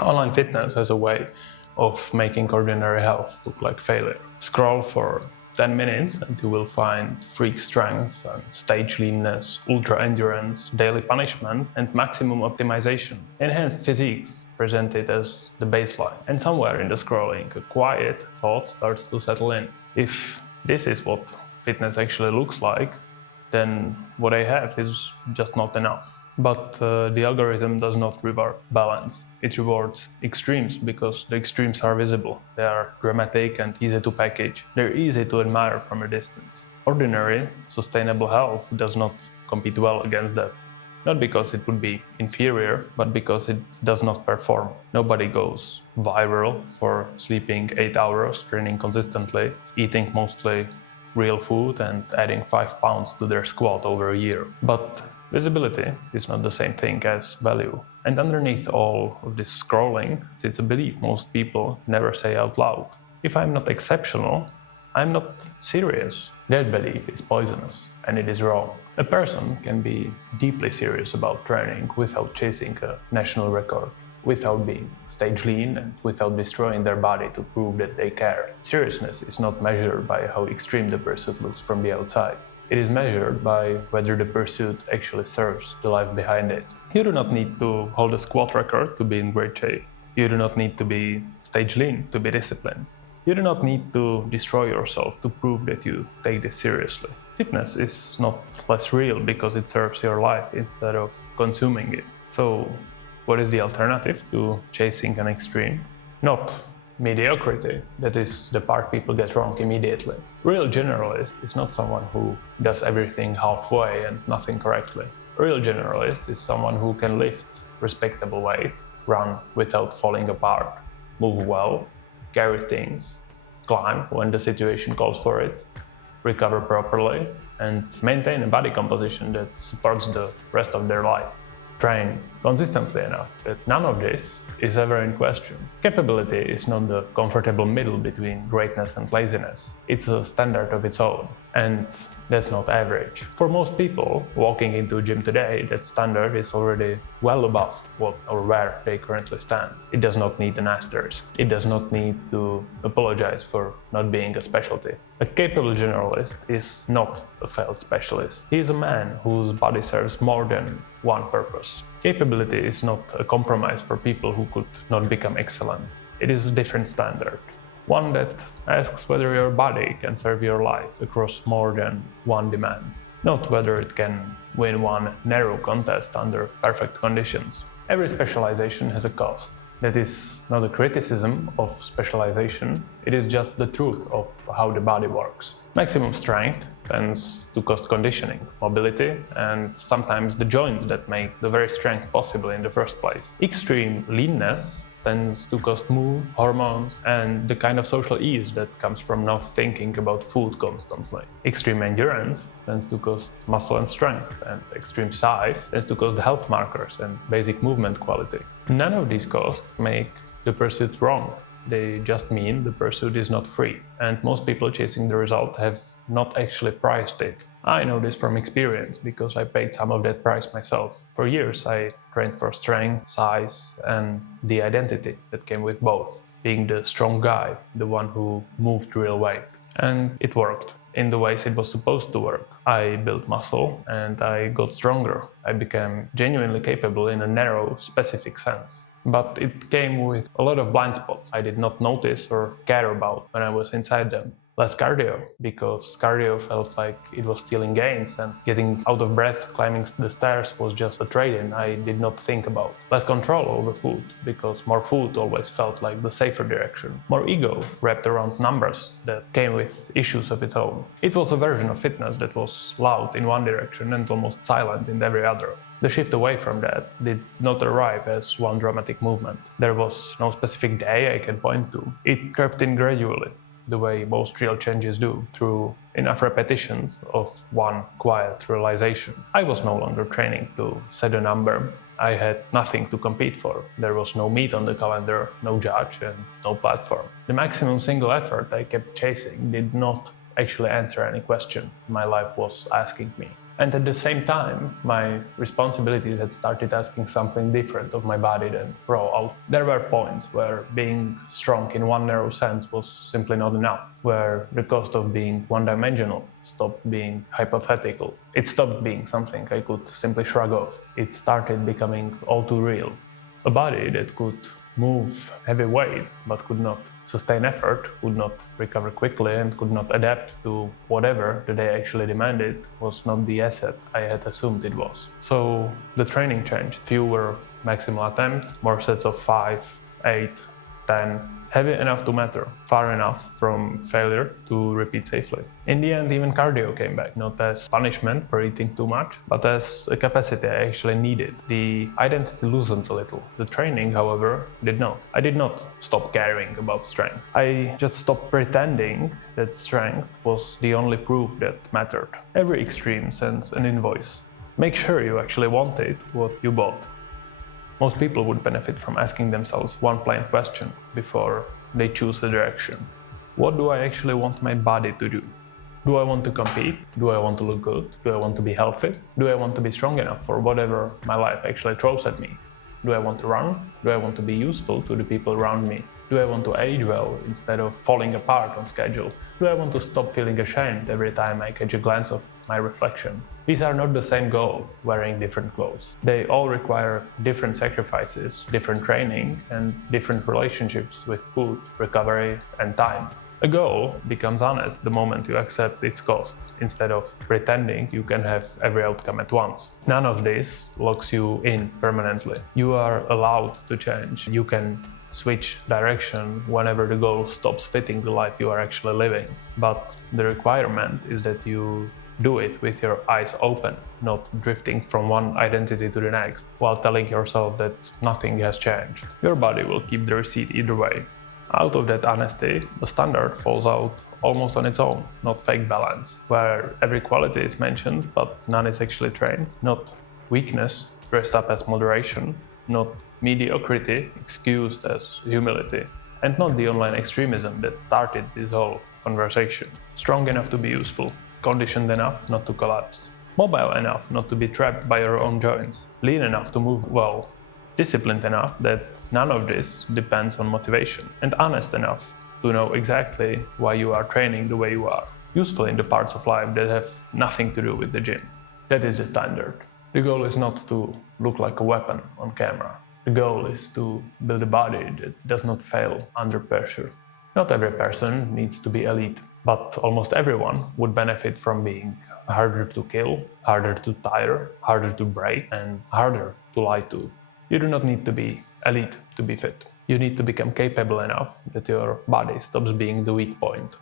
Online fitness has a way of making ordinary health look like failure. Scroll for 10 minutes and you will find freak strength and stage leanness, ultra endurance, daily punishment, and maximum optimization. Enhanced physiques presented as the baseline. And somewhere in the scrolling, a quiet thought starts to settle in. If this is what fitness actually looks like, then what I have is just not enough. But the algorithm does not reward balance. It rewards extremes because the extremes are visible. They are dramatic and easy to package. They're easy to admire from a distance. Ordinary, sustainable health does not compete well against that. Not because it would be inferior, but because it does not perform. Nobody goes viral for sleeping 8 hours, training consistently, eating mostly real food and adding 5 pounds to their squat over a year. But visibility is not the same thing as value. And underneath all of this scrolling sits a belief most people never say out loud. If I'm not exceptional, I'm not serious. That belief is poisonous, and it is wrong. A person can be deeply serious about training without chasing a national record, without being stage lean and without destroying their body to prove that they care. Seriousness is not measured by how extreme the pursuit looks from the outside. It is measured by whether the pursuit actually serves the life behind it. You do not need to hold a squat record to be in great shape. You do not need to be stage lean to be disciplined. You do not need to destroy yourself to prove that you take this seriously. Fitness is not less real because it serves your life instead of consuming it. So, what is the alternative to chasing an extreme? Not mediocrity. That is the part people get wrong immediately. Real generalist is not someone who does everything halfway and nothing correctly. Real generalist is someone who can lift respectable weight, run without falling apart, move well, carry things, climb when the situation calls for it, recover properly, and maintain a body composition that supports the rest of their life. Train consistently enough that none of this is ever in question. Capability is not the comfortable middle between greatness and laziness. It's a standard of its own, and that's not average. For most people walking into a gym today, that standard is already well above what or where they currently stand. It does not need an asterisk. It does not need to apologize for not being a specialty. A capable generalist is not a failed specialist. He is a man whose body serves more than one purpose. Capability is not a compromise for people who could not become excellent. It is a different standard. One that asks whether your body can serve your life across more than one demand, not whether it can win one narrow contest under perfect conditions. Every specialization has a cost. That is not a criticism of specialization, it is just the truth of how the body works. Maximum strength tends to cost conditioning, mobility, and sometimes the joints that make the very strength possible in the first place. Extreme leanness tends to cost mood, hormones, and the kind of social ease that comes from not thinking about food constantly. Extreme endurance tends to cost muscle and strength, and extreme size tends to cost the health markers and basic movement quality. None of these costs make the pursuit wrong. They just mean the pursuit is not free, and most people chasing the result have not actually priced it. I know this from experience because I paid some of that price myself. For years I trained for strength, size, and the identity that came with both. Being the strong guy, the one who moved real weight. And it worked in the ways it was supposed to work. I built muscle and I got stronger. I became genuinely capable in a narrow, specific sense. But it came with a lot of blind spots I did not notice or care about when I was inside them. Less cardio, because cardio felt like it was stealing gains, and getting out of breath climbing the stairs was just a trade-in I did not think about. Less control over food, because more food always felt like the safer direction. More ego wrapped around numbers that came with issues of its own. It was a version of fitness that was loud in one direction and almost silent in every other. The shift away from that did not arrive as one dramatic movement. There was no specific day I can point to. It crept in gradually, the way most real changes do, through enough repetitions of one quiet realization. I was no longer training to set a number. I had nothing to compete for. There was no meet on the calendar, no judge, and no platform. The maximum single effort I kept chasing did not actually answer any question my life was asking me. And at the same time, my responsibilities had started asking something different of my body than raw out. There were points where being strong in one narrow sense was simply not enough, where the cost of being one-dimensional stopped being hypothetical. It stopped being something I could simply shrug off. It started becoming all too real. A body that could move heavy weight but could not sustain effort, could not recover quickly, and could not adapt to whatever the day actually demanded was not the asset I had assumed it was. So the training changed. Fewer maximal attempts, more sets of 5, 8, 10, heavy enough to matter, far enough from failure to repeat safely. In the end, even cardio came back, not as punishment for eating too much, but as a capacity I actually needed. The identity loosened a little. The training, however, did not. I did not stop caring about strength. I just stopped pretending that strength was the only proof that mattered. Every extreme sends an invoice. Make sure you actually wanted what you bought. Most people would benefit from asking themselves one plain question before they choose a direction. What do I actually want my body to do? Do I want to compete? Do I want to look good? Do I want to be healthy? Do I want to be strong enough for whatever my life actually throws at me? Do I want to run? Do I want to be useful to the people around me? Do I want to age well instead of falling apart on schedule? Do I want to stop feeling ashamed every time I catch a glance of my reflection? These are not the same goal, wearing different clothes. They all require different sacrifices, different training, and different relationships with food, recovery, and time. A goal becomes honest the moment you accept its cost, instead of pretending you can have every outcome at once. None of this locks you in permanently. You are allowed to change. You can switch direction whenever the goal stops fitting the life you are actually living. But the requirement is that you do it with your eyes open, not drifting from one identity to the next, while telling yourself that nothing has changed. Your body will keep the receipt either way. Out of that honesty, the standard falls out almost on its own, not fake balance, where every quality is mentioned but none is actually trained, not weakness dressed up as moderation, not mediocrity excused as humility, and not the online extremism that started this whole conversation. Strong enough to be useful, conditioned enough not to collapse, mobile enough not to be trapped by your own joints, lean enough to move well, disciplined enough that none of this depends on motivation, and honest enough to know exactly why you are training the way you are, useful in the parts of life that have nothing to do with the gym. That is the standard. The goal is not to look like a weapon on camera. The goal is to build a body that does not fail under pressure. Not every person needs to be elite, but almost everyone would benefit from being harder to kill, harder to tire, harder to break, and harder to lie to. You do not need to be elite to be fit. You need to become capable enough that your body stops being the weak point.